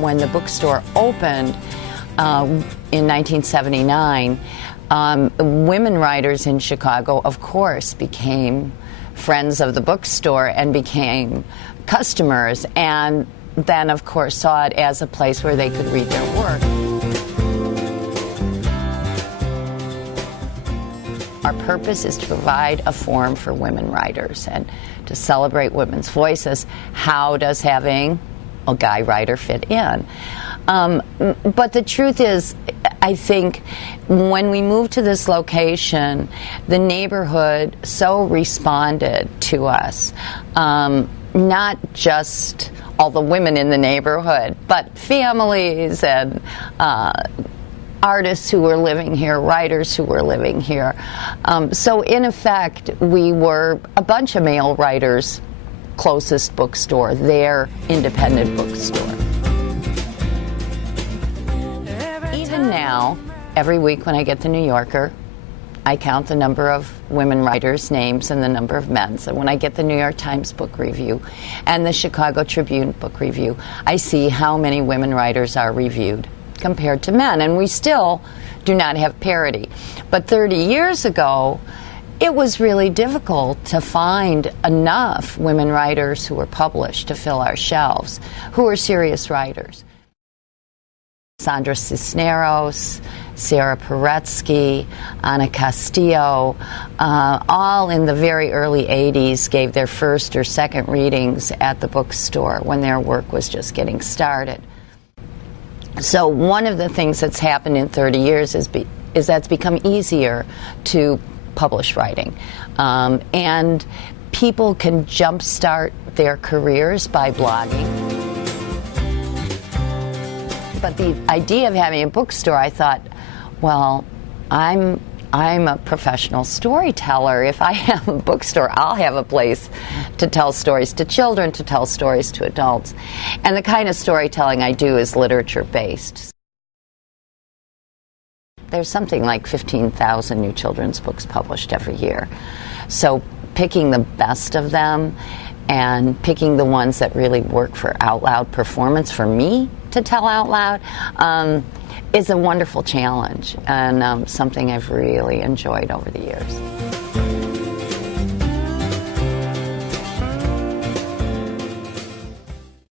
when the bookstore opened in 1979, women writers in Chicago, of course, became friends of the bookstore and became customers, and then, of course, saw it as a place where they could read their work. Our purpose is to provide a forum for women writers and to celebrate women's voices. How does having a guy writer fit in? But the truth is, I think when we moved to this location, the neighborhood so responded to us, not just all the women in the neighborhood, but families and artists who were living here, writers who were living here. So in effect, we were a bunch of male writers' closest bookstore, their independent bookstore. Even now, every week when I get the New Yorker, I count the number of women writers' names and the number of men's. And when I get the New York Times book review and the Chicago Tribune book review, I see how many women writers are reviewed compared to men. And we still do not have parity. But 30 years ago, it was really difficult to find enough women writers who were published to fill our shelves, who were serious writers. Sandra Cisneros, Sarah Paretsky, Ana Castillo, all in the very early 80s gave their first or second readings at the bookstore when their work was just getting started. So one of the things that's happened in 30 years is that it's become easier to publish writing. And people can jumpstart their careers by blogging. But the idea of having a bookstore, I thought, well, I'm a professional storyteller. If I have a bookstore, I'll have a place to tell stories to children, to tell stories to adults. And the kind of storytelling I do is literature-based. There's something like 15,000 new children's books published every year. So picking the best of them and picking the ones that really work for out loud performance for me to tell out loud is a wonderful challenge and something I've really enjoyed over the years.